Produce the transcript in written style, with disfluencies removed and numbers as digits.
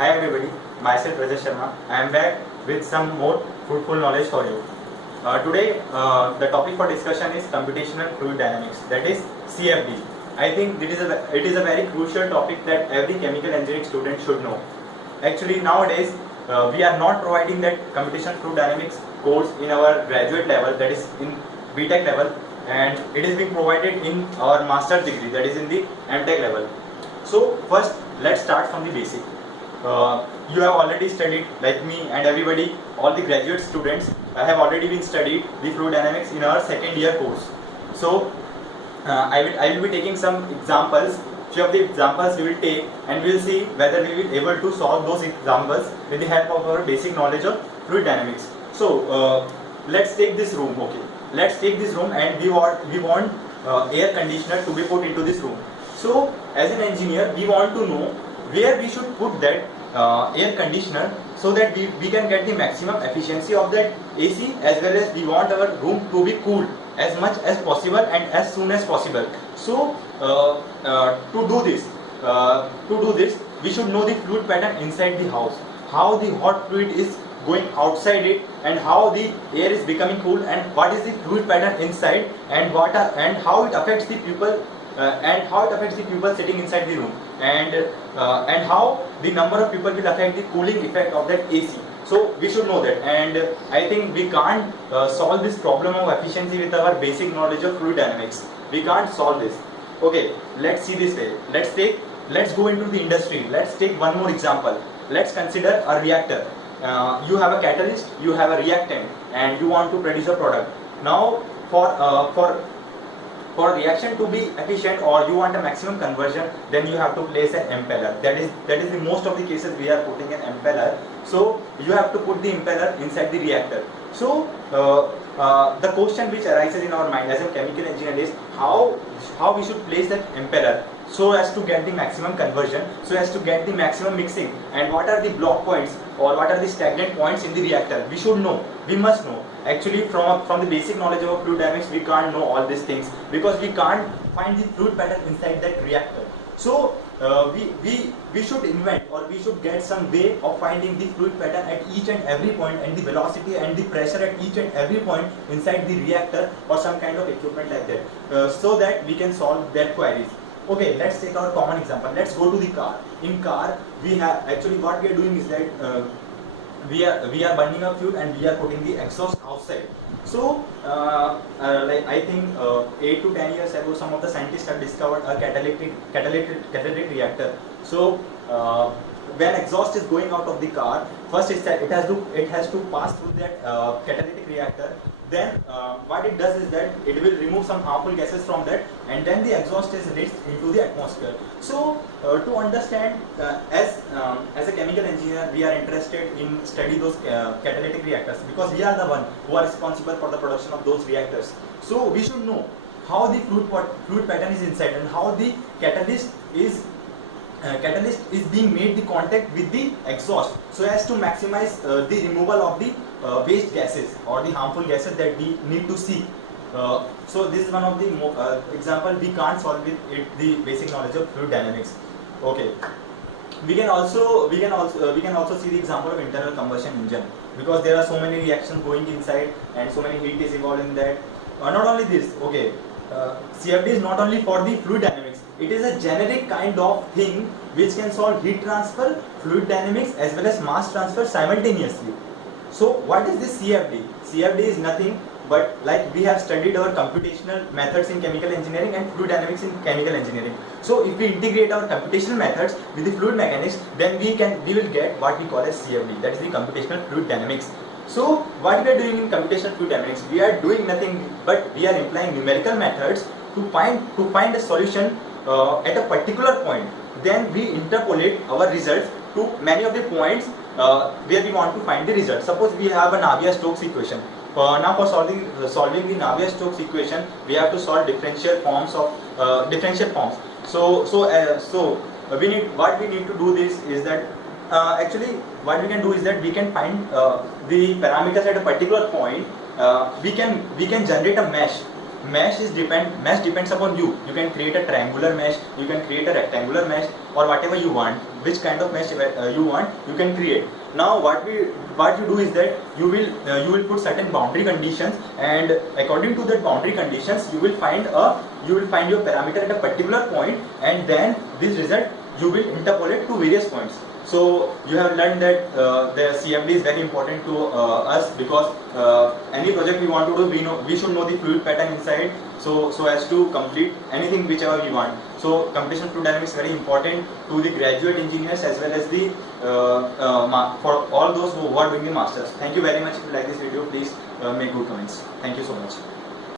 Hi everybody, myself Rajat Sharma. I am back with some more fruitful knowledge for you. Today, the topic for discussion is computational fluid dynamics, that is CFD. I think it is a very crucial topic that every chemical engineering student should know. Actually, nowadays we are not providing that computational fluid dynamics course in our graduate level, that is in BTech level, and it is being provided in our master's degree, that is in the MTech level. So first, let's start from the basic. You have already studied, like me and everybody, all the graduate students have already been studied the fluid dynamics in our second year course. So I will be taking some examples. Few of the examples we will take, and we will see whether we will be able to solve those examples with the help of our basic knowledge of fluid dynamics. So let's take this room. Okay, let's take this room, and we want air conditioner to be put into this room. So as an engineer, we want to know where we should put that air conditioner so that we can get the maximum efficiency of that AC, as well as we want our room to be cooled as much as possible and as soon as possible. So to do this, we should know the fluid pattern inside the house, how the hot fluid is going outside it, and how the air is becoming cool, and what is the fluid pattern inside, and how it affects the people. And how it affects the people sitting inside the room, and how the number of people will affect the cooling effect of that AC. So we should know that, and I think we can't solve this problem of efficiency with our basic knowledge of fluid dynamics. We can't solve this. Okay, let's see this way. Let's go into the industry. Let's take one more example. Let's consider a reactor. You have a catalyst, you have a reactant, and you want to produce a product. Now for reaction to be efficient, or you want a maximum conversion, then you have to place an impeller. That is the most of the cases we are putting an impeller. So you have to put the impeller inside the reactor. So the question which arises in our mind as a chemical engineer is how we should place that impeller so as to get the maximum conversion, so as to get the maximum mixing, and what are the block points or what are the stagnant points in the reactor. We should know, we must know. Actually, from the basic knowledge of fluid dynamics, we can't know all these things because we can't find the fluid pattern inside that reactor. So we should invent, or we should get some way of finding the fluid pattern at each and every point, and the velocity and the pressure at each and every point inside the reactor, or some kind of equipment like that, so that we can solve that queries. Okay, let's take our common example. Let's go to the car. In car, we have actually what we are doing is that we are burning up fuel and we are putting the exhaust outside. So like I think 8 to 10 years ago, some of the scientists have discovered a catalytic reactor. So when exhaust is going out of the car, first it has to pass through that catalytic reactor. Then what it does is that it will remove some harmful gases from that, and then the exhaust is released into the atmosphere. So to understand, as a chemical engineer, we are interested in study those catalytic reactors, because we are the one who are responsible for the production of those reactors. So we should know how the fluid pattern is inside, and how the catalyst is being made the contact with the exhaust, so as to maximize the removal of the waste gases or the harmful gases that we need to see. So this is one of the example we can't solve with the basic knowledge of fluid dynamics. Okay, we can also see the example of internal combustion engine, because there are so many reactions going inside and so many heat is involved in that. Not only this, okay, CFD is not only for the fluid dynamics. It is a generic kind of thing which can solve heat transfer, fluid dynamics, as well as mass transfer simultaneously. So what is this CFD? CFD is nothing but, like, we have studied our computational methods in chemical engineering and fluid dynamics in chemical engineering. So if we integrate our computational methods with the fluid mechanics, then we will get what we call as CFD, that is the computational fluid dynamics. So what we are doing in computational fluid dynamics, we are doing nothing but we are implying numerical methods to find a solution at a particular point. Then we interpolate our results to many of the points where we want to find the result. Suppose we have a Navier-Stokes equation. Now for solving the Navier-Stokes equation, we have to solve differential forms. What we need to do this is that actually what we can do is that we can find the parameters at a particular point. We can generate a mesh mesh depends upon you. You can create a triangular mesh, you can create a rectangular mesh, or whatever you want. Which kind of mesh you want, you can create. Now what you do is that you will put certain boundary conditions, and according to that boundary conditions you will find your parameter at a particular point, and then this result you will interpolate to various points. So you have learned that the CFD is very important to us, because any project we want to do, we should know the fluid pattern inside, so as to complete anything whichever we want. So computational fluid dynamics is very important to the graduate engineers as well as the for all those who are doing the masters. Thank you very much. If you like this video, please make good comments. Thank you so much.